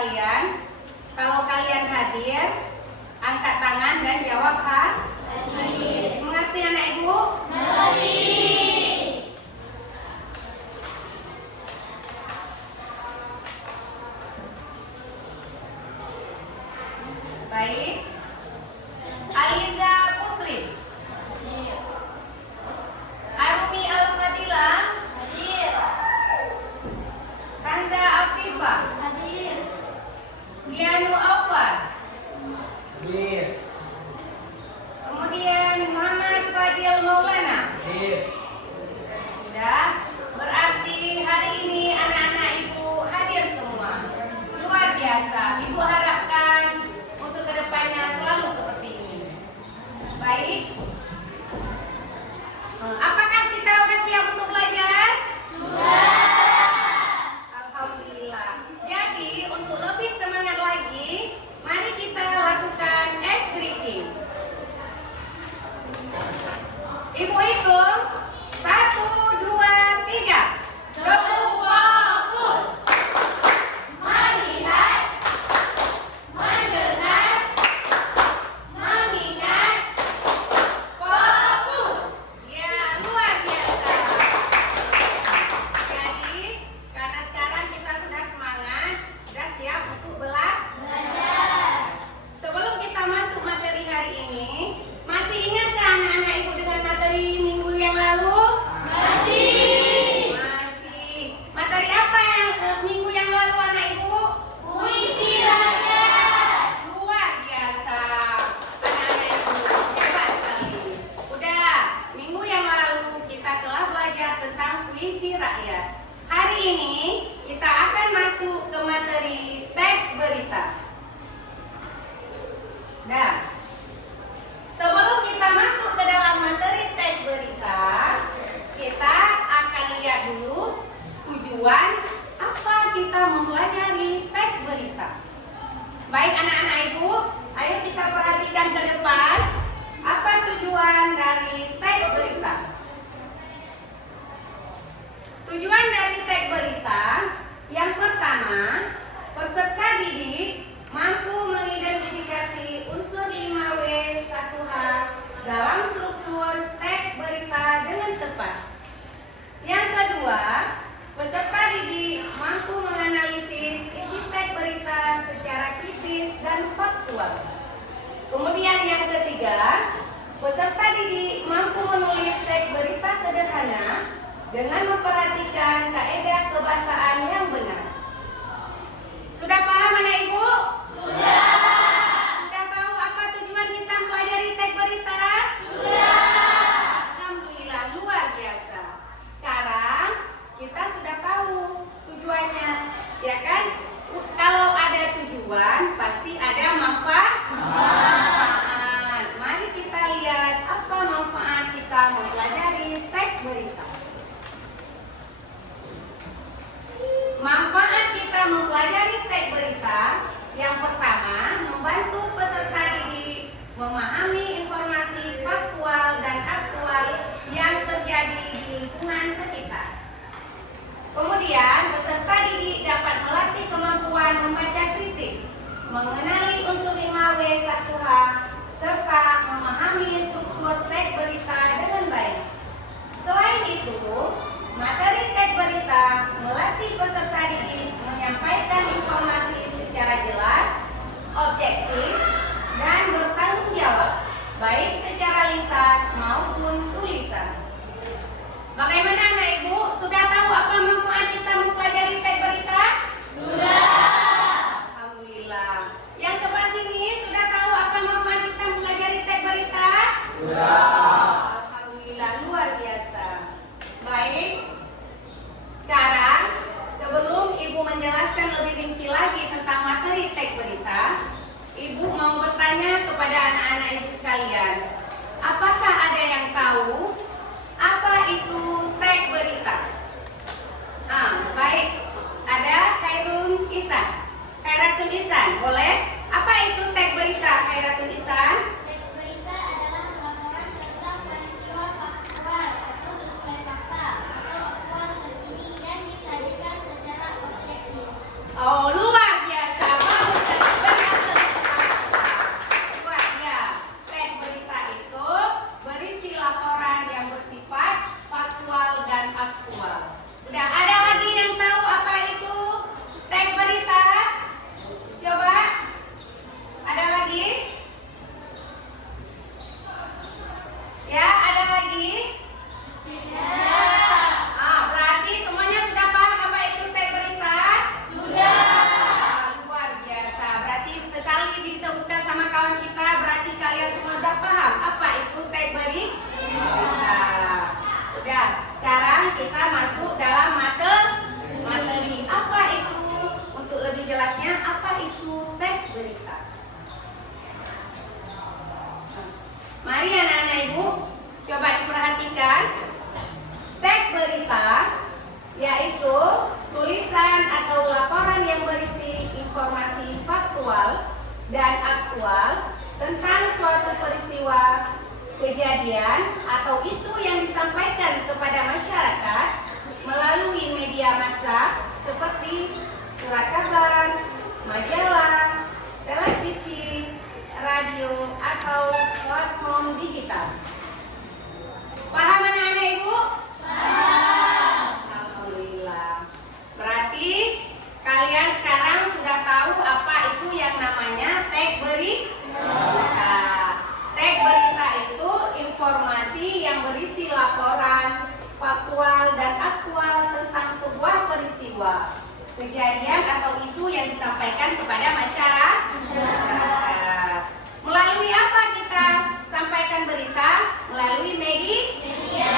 sekalian, kalau kalian hadir, angkat tangan dan jawab hadir. Mengerti anak ibu? Mengerti. Baik. Aliza Putri. Arumi Al-Fadila. Hadir. Kanza Afifah. Hadir. Dianu Aufar. Hadir. Kemudian Muhammad Fadil Maulana. Hadir. Sudah. Berarti hari ini anak-anak ibu hadir semua. Luar biasa. Ibu harapkan untuk kedepannya selalu seperti ini. Baik. Apakah kita sudah siap untuk belajar? Alhamdulillah. Jadi untuk lebih semangat lagi, mari kita lakukan ice breaking. Ibu hitung 1, 2, 3. Fokus. Melihat, mendengar, mengingat, fokus. Ya, luar biasa. Jadi, karena sekarang kita sudah semangat, sudah siap untuk belajar. Sebelum kita masuk materi hari ini, masih ingatkah anak-anak ibu dengan materi minggu yang lalu? Masih. Materi apa yang minggu yang lalu anak ibu? Puisi rakyat. Luar biasa. Anak-anak ibu hebat sekali. Udah, minggu yang lalu kita telah belajar tentang puisi rakyat. Hari ini kita akan masuk ke materi teks berita. Nah, sebelum kita masuk ke dalam materi teks berita, kita akan lihat dulu tujuan apa kita mempelajari teks berita. Baik anak-anak ibu, ayo kita perhatikan ke depan. Apa tujuan dari teks berita? Tujuan dari teks berita yang pertama, peserta didik mampu mengidentifikasi unsur 5W 1H dalam struktur teks berita dengan tepat. Yang kedua, peserta didik mampu menganalisis isi teks berita secara kritis dan faktual. Kemudian yang ketiga, peserta didik mampu menulis teks berita sederhana dengan memperhatikan kaidah kebahasaan yang benar. Sudah paham anak ibu? Sudah. Sudah tahu apa tujuan kita mempelajari teks berita? Sudah. Alhamdulillah, luar biasa. Sekarang kita sudah tahu tujuannya, ya kan? Kalau ada tujuan, pasti ada manfaat. Mari kita lihat apa manfaat kita mempelajari teks berita. Manfaat kita mempelajari teks berita yang pertama, membantu peserta didik memahami informasi faktual dan aktual yang terjadi di lingkungan sekitar. Kemudian, peserta didik dapat melatih kemampuan membaca kritis, mengenali unsur 5W 1H, serta memahami struktur teks berita dengan baik. Selain itu, materi teks berita melatih peserta didik menyampaikan informasi secara jelas, objektif, dan bertanggung jawab, baik secara lisan maupun tulisan. Bagaimana anak ibu? Sudah tahu apa manfaat kita mempelajari teks berita? Sudah. Alhamdulillah. Yang sebelah sini sudah tahu apa manfaat kita mempelajari teks berita? Sudah. Alhamdulillah, luar biasa. Baik. Sekarang, sebelum ibu menjelaskan lebih rinci lagi tentang materi teks berita, ibu mau bertanya kepada anak-anak ibu sekalian. Apakah ada yang tahu apa itu teks berita? Baik. Ada Khairun Ihsan. Khairatun Ihsan, boleh? Apa itu teks berita, Khairatun Ihsan? Teks berita adalah laporan tentang peristiwa faktual atau sesuai fakta atau aktual terkini yang disajikan secara objektif. Oh, luar biasa. Mari anak-anak ibu coba diperhatikan. Teks berita yaitu tulisan atau laporan yang berisi informasi faktual dan aktual tentang suatu peristiwa, kejadian atau isu yang disampaikan kepada masyarakat melalui media massa seperti surat kabar, majalah, televisi, radio, atau platform digital. Paham anak-anak ibu? Paham. Alhamdulillah. Berarti kalian sekarang sudah tahu apa itu yang namanya teks berita. Teks berita itu informasi yang berisi laporan faktual dan aktual tentang sebuah peristiwa, kejadian atau isu yang disampaikan kepada masyarakat. Melalui apa kita sampaikan berita? Melalui media.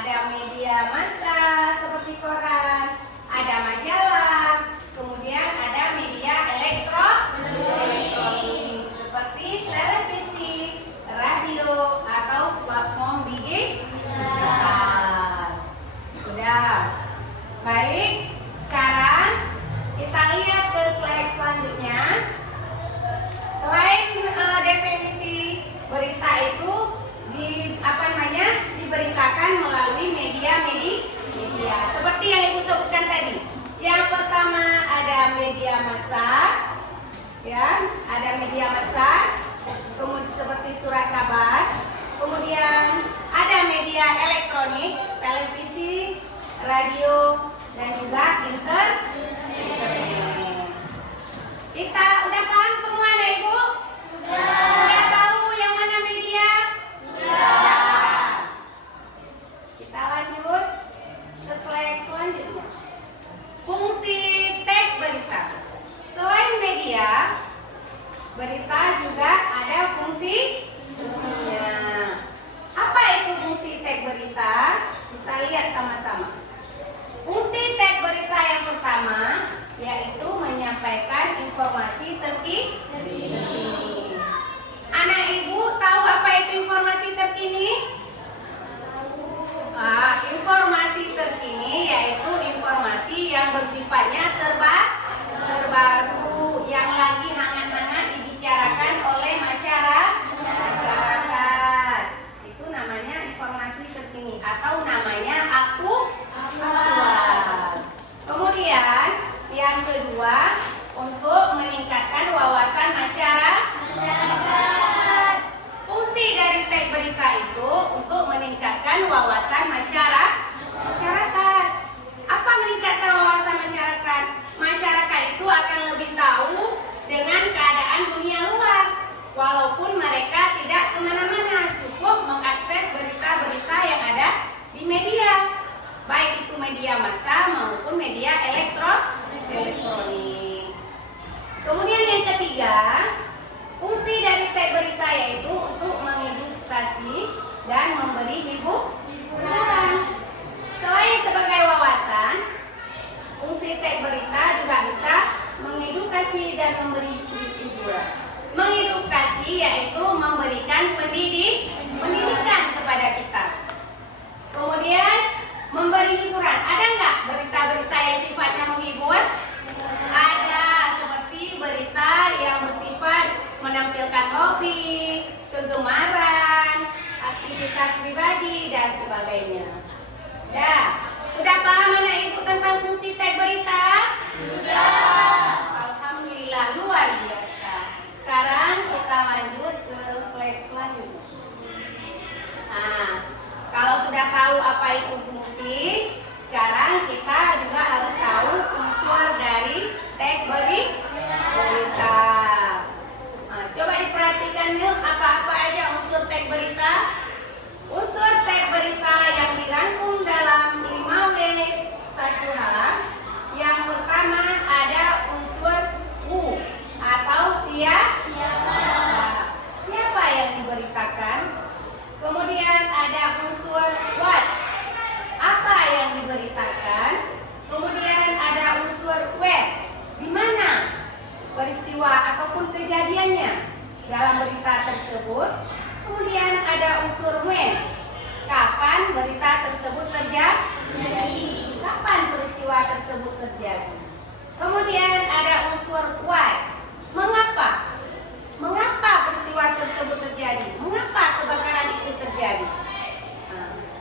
Ada media massa seperti koran, ada majalah, kemudian ada media elektronik seperti televisi, radio, atau platform digital. Sudah. Baik, sekarang kita lihat ke slide selanjutnya. Selain definisi berita itu diberitakan melalui media. Seperti yang Ibu sebutkan tadi. Yang pertama ada media massa, ya, ada media massa, kemudian seperti surat kabar, kemudian ada media elektronik, televisi, radio, dan juga internet. Kita udah paham semua nih Ibu? Sudah tahu yang mana media? Sudah. Kita lanjut ke slide selanjutnya. Fungsi teks berita. Selain media, berita juga ada fungsinya. Apa itu fungsi teks berita? Kita lihat sama-sama. Fungsi teks berita yang pertama yaitu menyampaikan informasi terkini. Anak ibu tahu apa itu informasi terkini? Informasi terkini yaitu informasi yang bersifatnya terbaru, yang lagi hangat-hangat dibicarakan oleh masyarakat. Itu namanya informasi terkini atau namanya aktual. Kemudian yang kedua, untuk meningkatkan wawasan masyarakat. Fungsi dari teks berita itu untuk meningkatkan wawasan masyarakat. Apa meningkatkan wawasan masyarakat? Masyarakat itu akan lebih tahu dengan keadaan dunia luar, walaupun mereka tidak kemana-mana, cukup mengakses berita-berita yang ada di media, baik itu media massa maupun media elektronik. Kemudian yang ketiga, fungsi dari teks berita yaitu untuk mengedukasi dan memberi hiburan. Selain sebagai wawasan, fungsi teks berita juga bisa mengedukasi dan memberi hiburan. Mengedukasi yaitu memberikan pendidikan kepada kita. Kemudian memberi hiburan. Ada nggak berita-berita yang sifatnya menghibur? Ada, seperti berita yang bersifat menampilkan hobi, kegemaran, aktivitas pribadi, dan sebagainya. Sudah paham anak ibu tentang fungsi teks berita? Sudah. Alhamdulillah, luar biasa. Sekarang kita lanjut ke slide selanjutnya. Kalau sudah tahu apa itu fungsi, sekarang kita juga harus tahu unsur dari teks berita. Coba diperhatikan nih, apa-apa aja unsur teks berita. Unsur teks berita yang dirangkum dalam 5W1H. Yang pertama ada unsur U atau siapa yang diberitakan. Kemudian ada unsur what, apa yang diberitakan. Kemudian ada unsur where, di mana peristiwa ataupun kejadiannya. dalam berita tersebut. Kemudian ada unsur when. Kapan berita tersebut terjadi? Kapan peristiwa tersebut terjadi? Kemudian ada unsur why. Mengapa? Mengapa peristiwa tersebut terjadi? Mengapa kebakaran itu terjadi?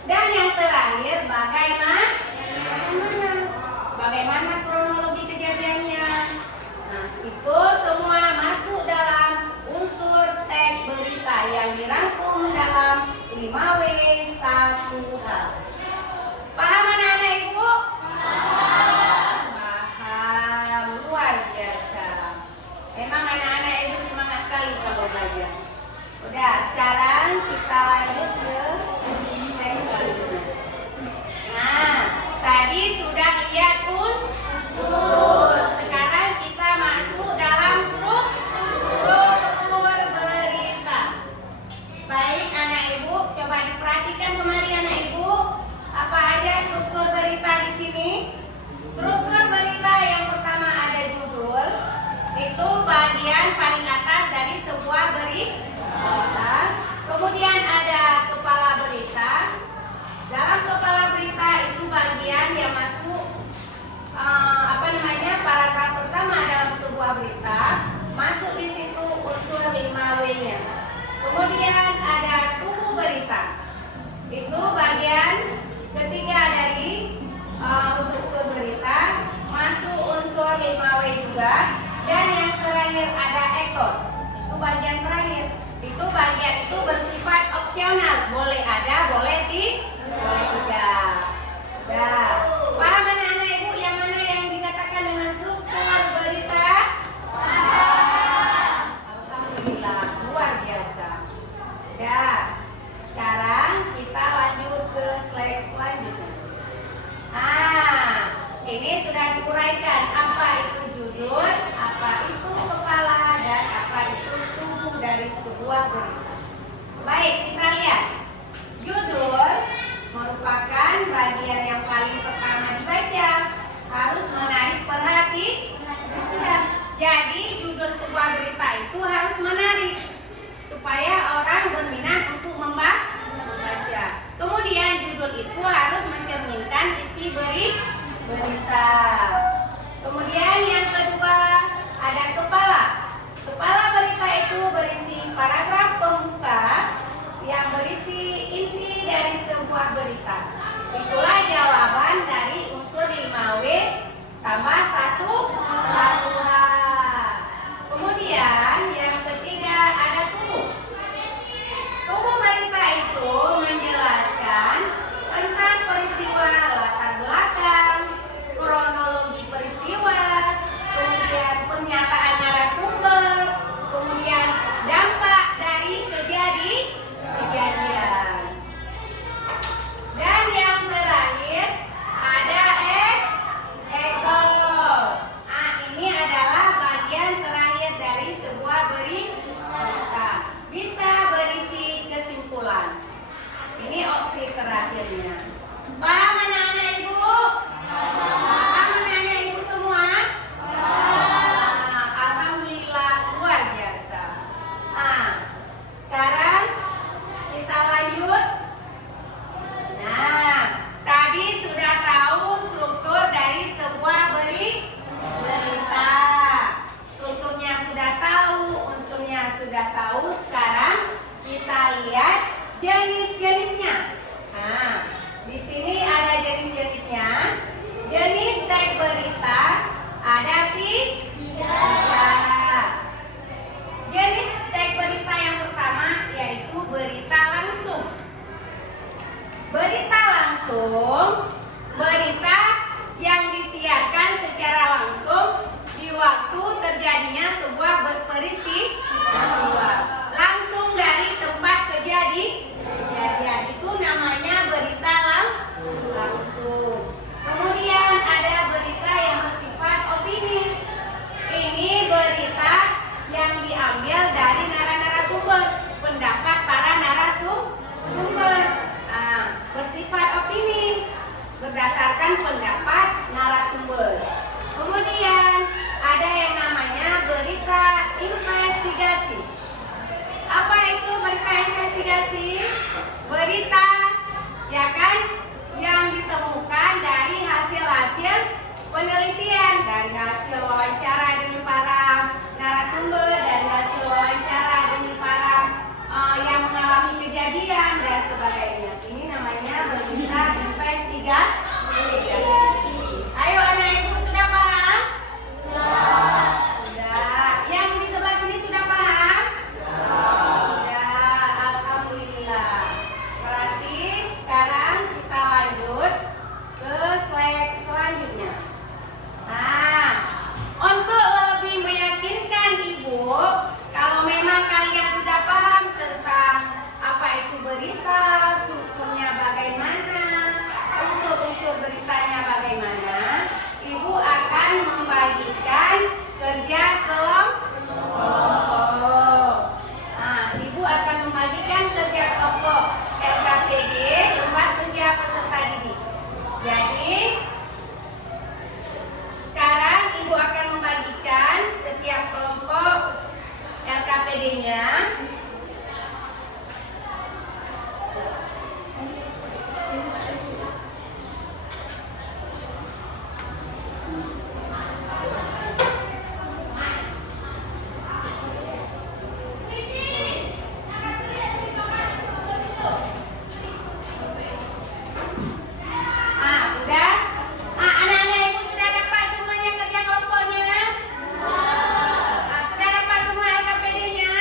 Dan yang terakhir, bagaimana kronologi kejadiannya? Nah, itu semua masuk dalam unsur teks berita yang dirangkum dalam 5W 1H. Paham anak-anak Ibu? Paham, luar biasa. Emang anak-anak Ibu semangat sekali kalau belajar. Udah, sekarang kita lanjut ke teks selanjutnya. Nah, tadi sudah lihat unsur. Sekarang kita masuk dalam struktur berita. Baik anak Ibu, coba diperhatikan kemari anak Ibu. Apa aja struktur berita di sini? Struktur berita yang pertama ada judul. Itu bagian paling atas dari sebuah berita. Kemudian ada kepala berita. Dalam kepala berita itu bagian yang masuk paragraf pertama dalam sebuah berita. Masuk di situ unsur 5W-nya. Kemudian ada tubuh berita. Itu bagian ketiga dari struktur berita. Masuk unsur 5W juga. Dan yang terakhir ada ekor. Itu bagian terakhir. Itu bagian itu bersifat opsional. Boleh ada, boleh tidak. Udah. Paham anak-anak Ibu yang mana yang dikatakan dengan struktur berita? Alhamdulillah, luar biasa. Udah. Sekarang kita lanjut ke slide selanjutnya. Ini sudah diuraikan apa itu judul, apa itu kepala, dan apa itu tubuh dari sebuah berita. Baik, kita lihat. Judul merupakan bagian yang paling pertama dibaca. Harus menarik perhatian. Jadi judul sebuah berita itu harus menarik supaya orang berminat untuk membaca. Kemudian judul itu harus mencerminkan isi berita. Kemudian yang kedua ada kepala. Kepala berita itu berisi paragraf pembuka yang berisi inti dari sebuah berita. Itulah jawaban dari unsur 5W tambah 1H. Kemudian yang ketiga ada tubuh. Tubuh berita itu menjelaskan tentang peristiwa latar belakang, kronologi peristiwa, kemudian pernyataan narasumber, kemudian dampak dari kejadian. Dan yang terakhir ada ekor. Ini adalah bagian terakhir dari sebuah berita. Bisa berisi kesimpulan. Ini opsi terakhirnya. Paham anak-anak Ibu? Paham anak-anak Ibu semua? Alhamdulillah, luar biasa. Sekarang kita lanjut. Tadi sudah tahu struktur dari sebuah berita. Strukturnya sudah tahu, unsurnya sudah tahu. Sekarang kita lihat jenis-jenisnya. Di sini ada jenis-jenisnya. Jenis teks berita ada 3. Jenis teks berita yang pertama yaitu berita langsung. Berita langsung, berita yang disiarkan secara langsung di waktu terjadinya sebuah peristiwa. Langsung dari tempat kejadian itu namanya berita langsung. Kemudian ada berita yang bersifat opini. Ini berita yang diambil dari narasumber, pendapat para narasumber. Bersifat opini berdasarkan pendapat narasumber. Kemudian ada yang namanya berita kerja kelompok. Nah, Ibu akan membagikan kerja kelompok LKPD lomba kerja peserta didik. Jadi sekarang Ibu akan membagikan setiap kelompok LKPD-nya. Sudah dapat semua LKPD-nya?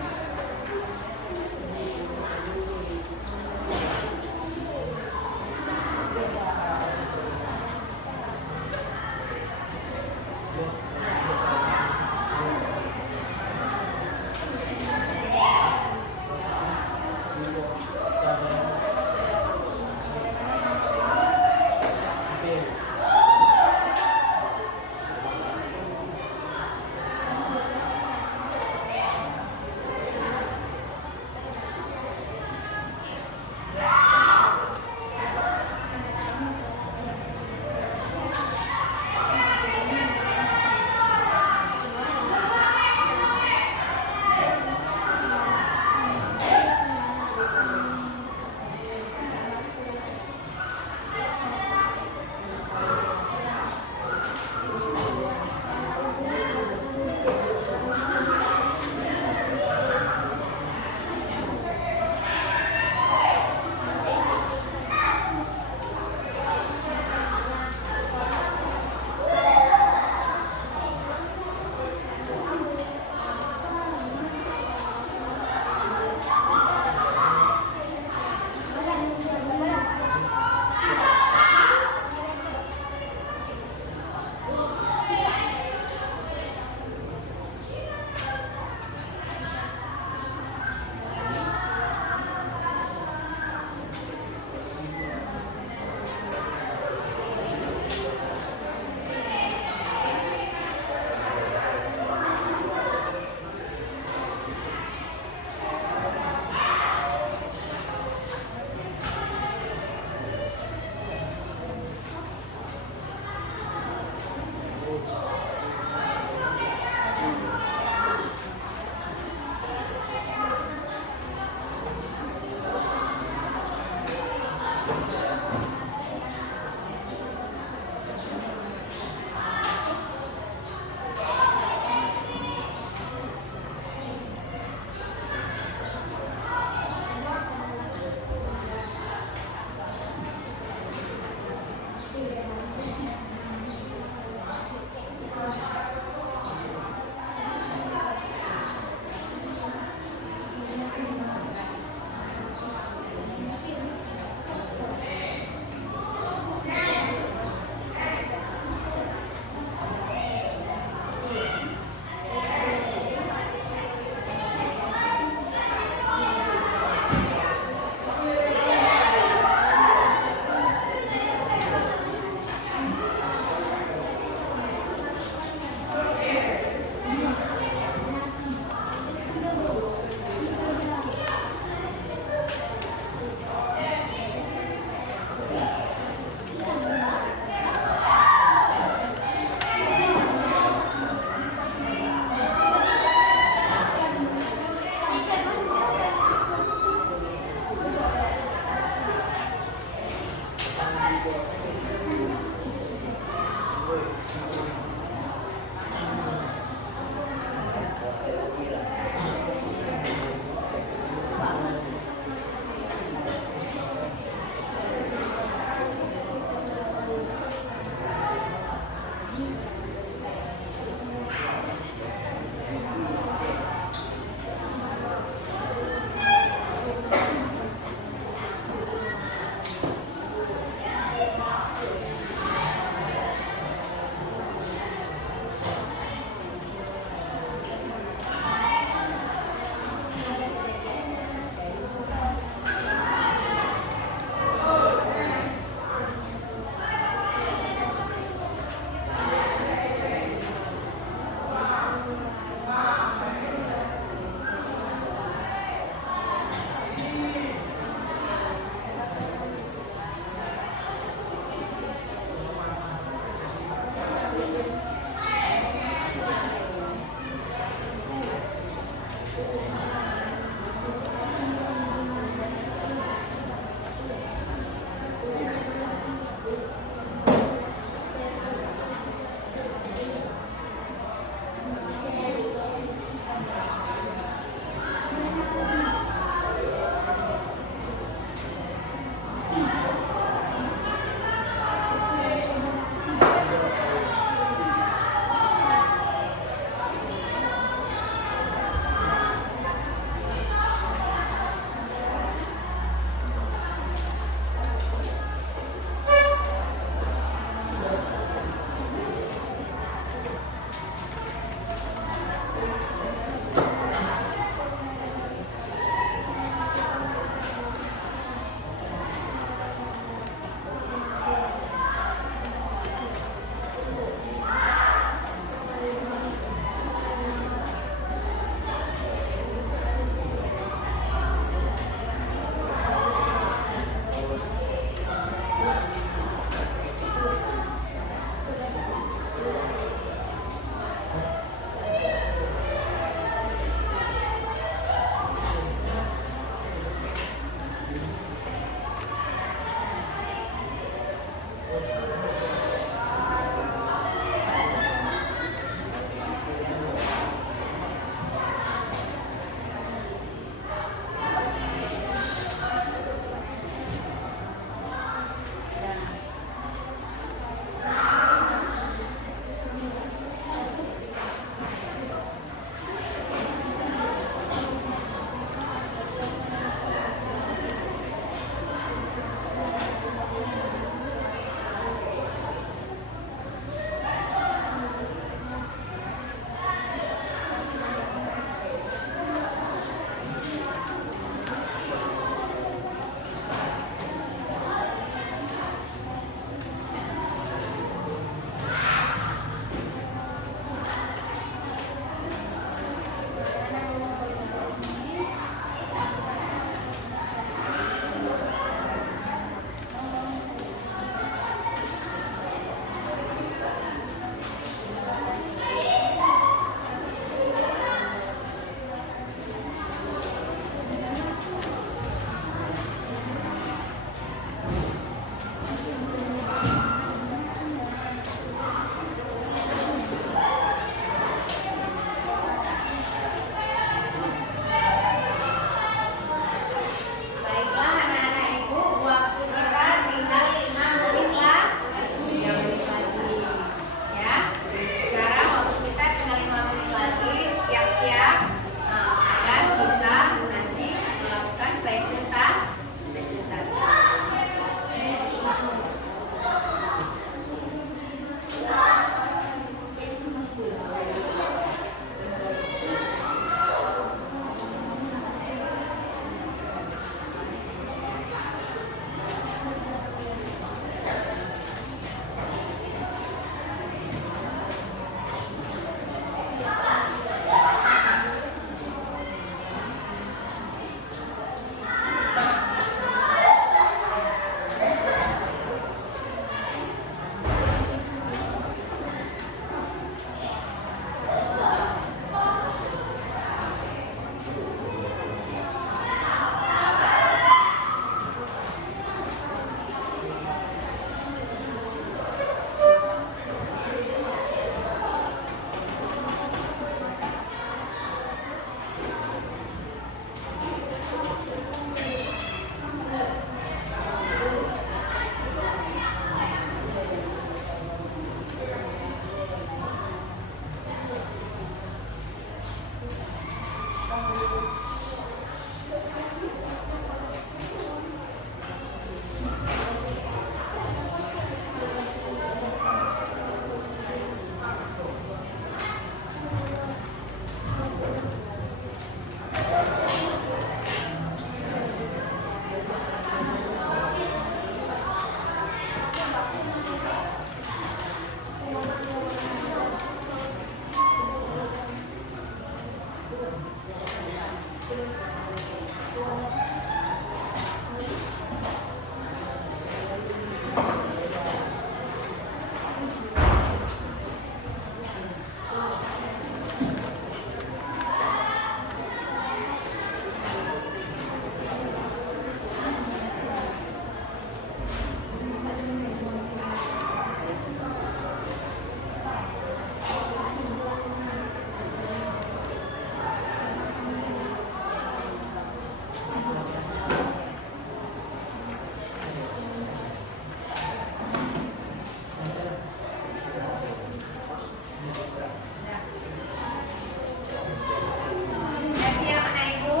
Sudah siap anak ibu?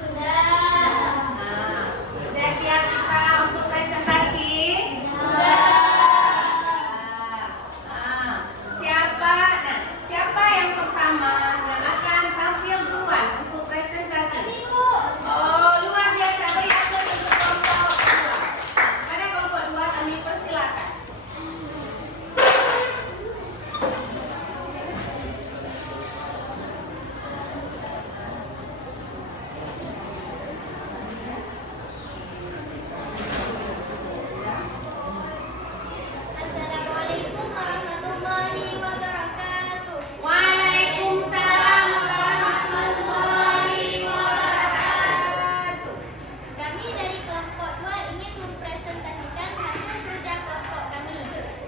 Sudah. Nah, udah siap kita untuk presentasi? Siapa yang pertama yang akan tampil duluan untuk presentasi? Ibu. Oh, luar biasa. Beri aplaus untuk kelompok 2. Pada kelompok 2 kami persilakan. Assalamualaikum warahmatullahi wabarakatuh. Waalaikumsalam warahmatullahi wabarakatuh. Kami dari kelompok 2 ingin mempresentasikan hasil kerja kelompok kami.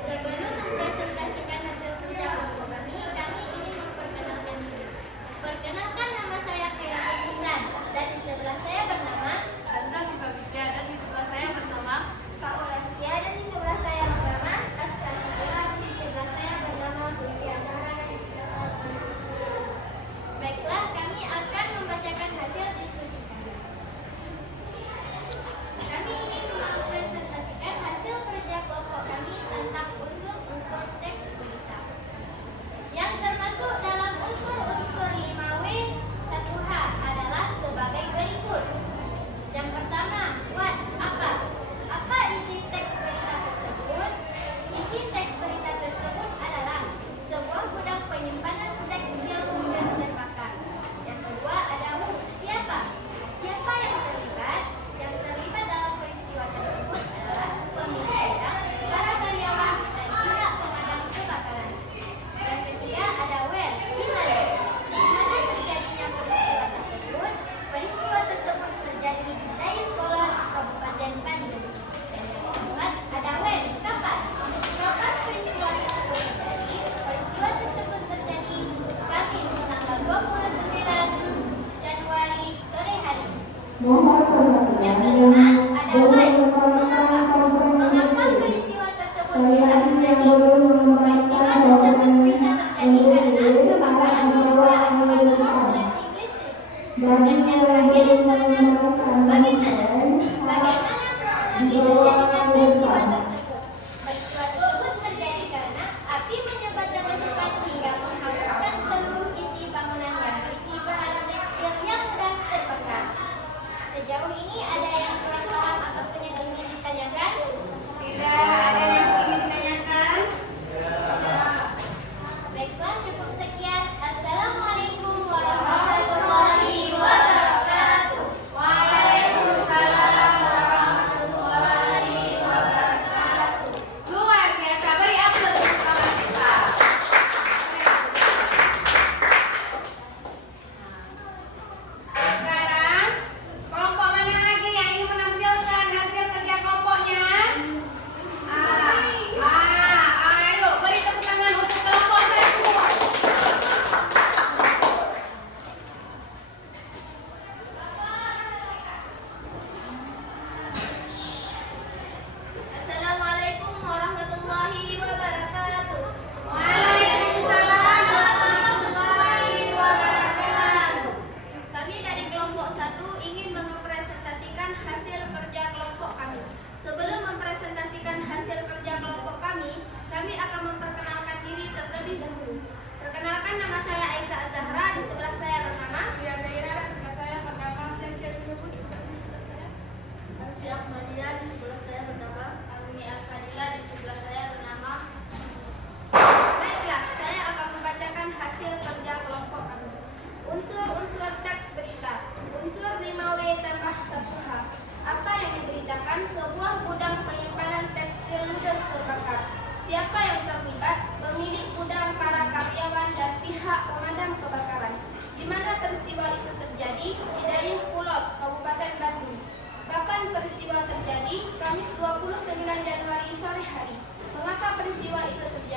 Sebelum mempresentasikan hasil kerja kelompok kami ingin memperkenalkan diri. Perkenalkan, nama saya Khaira Hisan dan di sebelah saya bernama Anda Fitria dan di sebelah saya bernama Kak Olastia dan di sebelah saya bernama Astaghfirullah dan di sebelah saya bernama Budiantara. Baiklah, kami akan membacakan hasil diskusi kami. Kami ingin mempresentasikan hasil kerja kelompok kami tentang unsur-unsur teks berita yang termasuk dalam unsur-unsur 5W 1H adalah sebagai berikut. Yang pertama, what, apa? Apa isi teks berita tersebut? Isi teks berita tersebut adalah sebuah gudang penyimpanan tekstil mudah terbakar. Yang kedua ada who, siapa? Siapa yang terlibat? Yang terlibat dalam peristiwa tersebut adalah pemilik gudang, para karyawan, dan tidak pemadam kebakaran. Yang ketiga ada where, di mana? Di mana terjadinya peristiwa tersebut? Peristiwa tersebut terjadi di Dayakolot, Kabupaten Bandung. Dan yang keempat ada when, kapan? Kapan peristiwa tersebut terjadi? Peristiwa tersebut terjadi Kamis tanggal 29 Januari sore hari. Yang kelima ada why, mengapa? Mengapa peristiwa tersebut bisa terjadi? Peristiwa tersebut bisa terjadi karena kebakaran diduga akibat korsleting listrik. Dan yang terakhir yang keenam, bagaimana? Bagaimana kronologi terjadinya peristiwa tersebut? Peristiwa tersebut terjadi karena api menyebar dengan cepat hingga menghanguskan seluruh isi bangunan yang berisi bahan tekstil yang sudah terbakar. Sejauh ini ada yang kurang paham apapun yang ingin ditanyakan? Tidak ada yang ingin ditanyakan? Baiklah, cukup sekian. Assalamualaikum warahmatullahi wabarakatuh. Waalaikumsalam warahmatullahi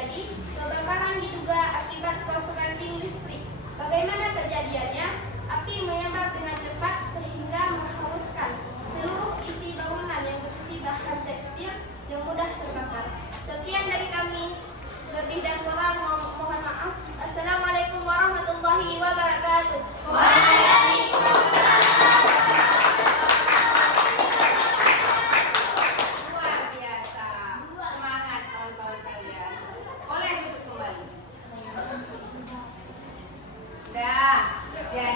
terjadi. Kebakaran diduga akibat korsleting listrik. Bagaimana kejadiannya? Api menyambar dengan cepat sehingga menghanguskan seluruh isi bangunan yang berisi bahan tekstil yang mudah terbakar. Sekian dari kami. Lebih dan kurang mohon maaf. Assalamualaikum warahmatullahi wabarakatuh. Luar biasa. Semangat kawan-kawan kalian. Boleh duduk kembali. Dah. Jadi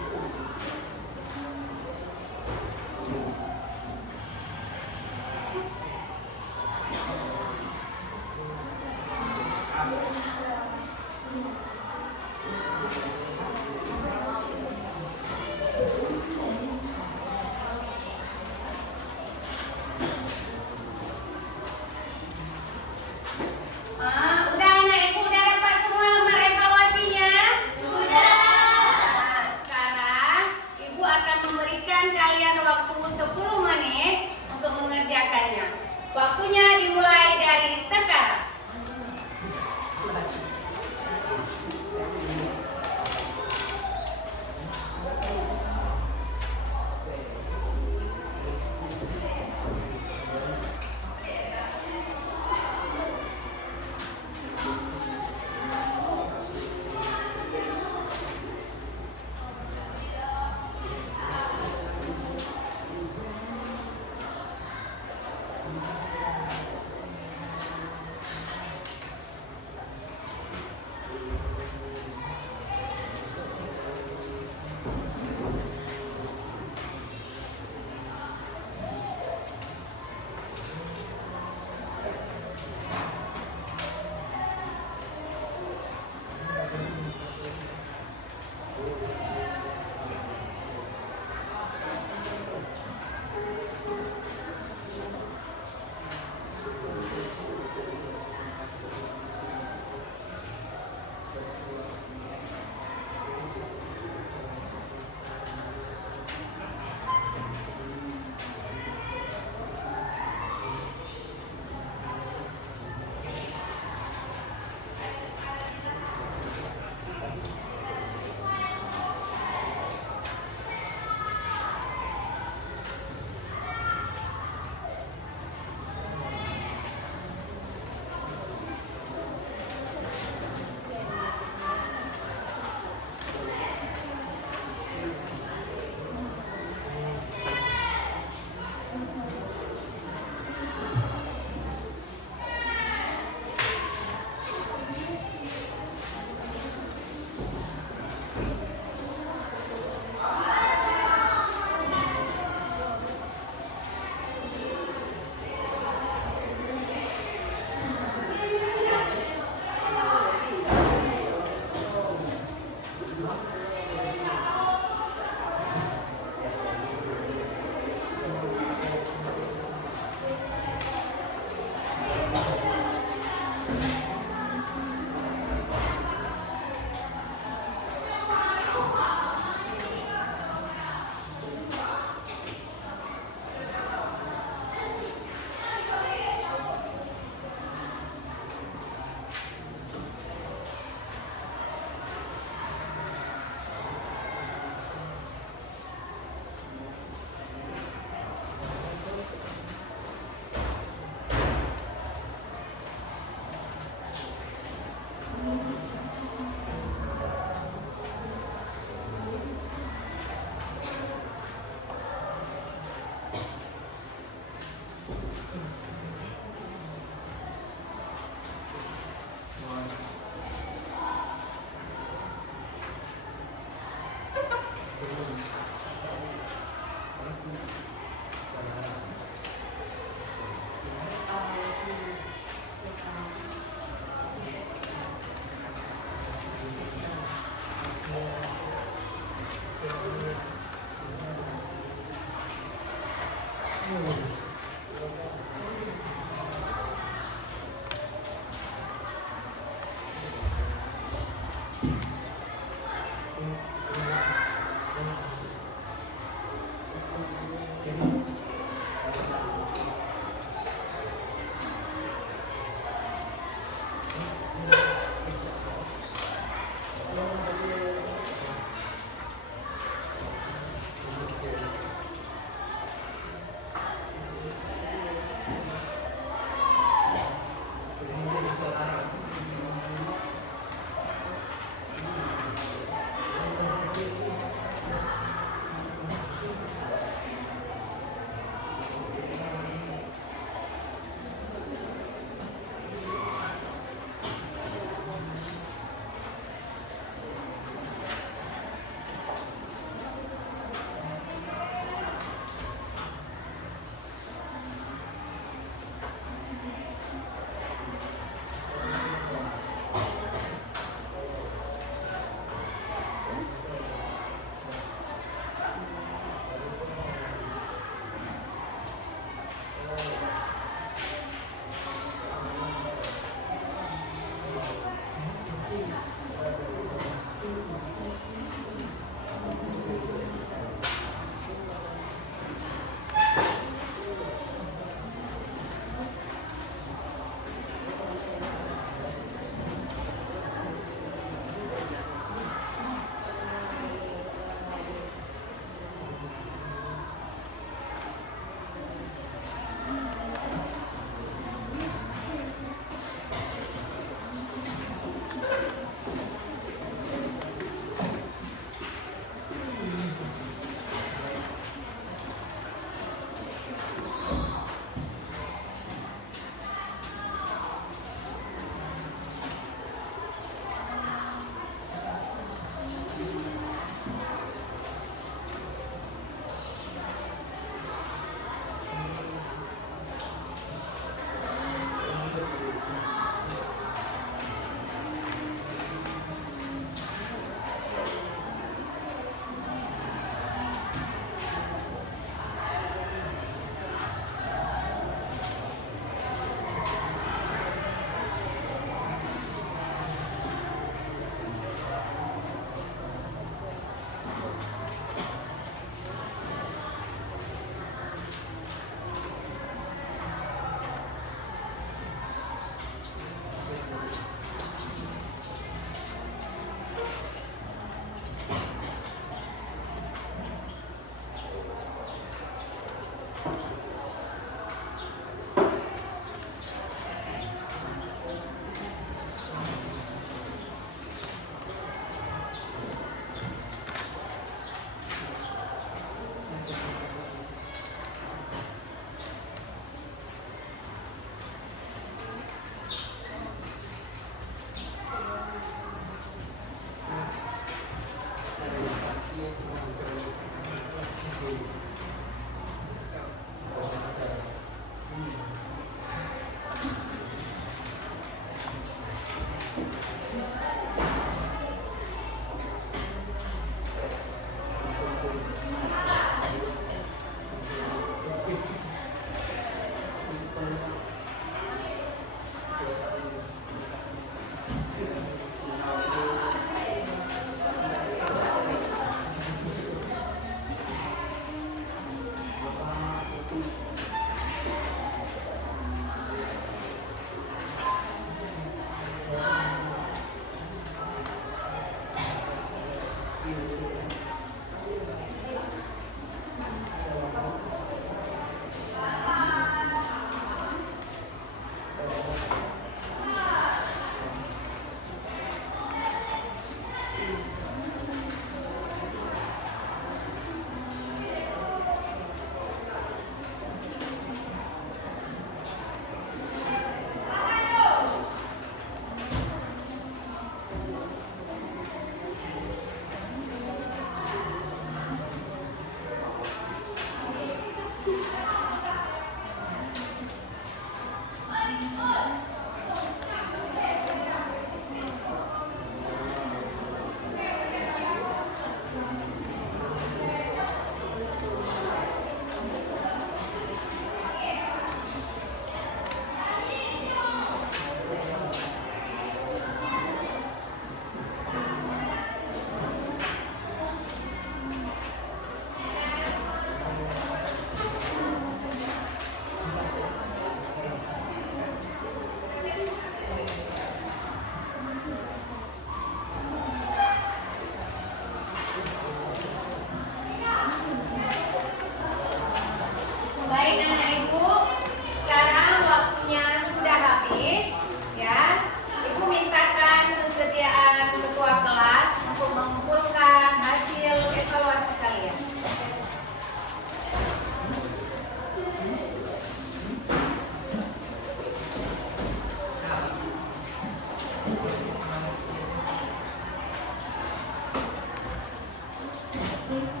lingkungan.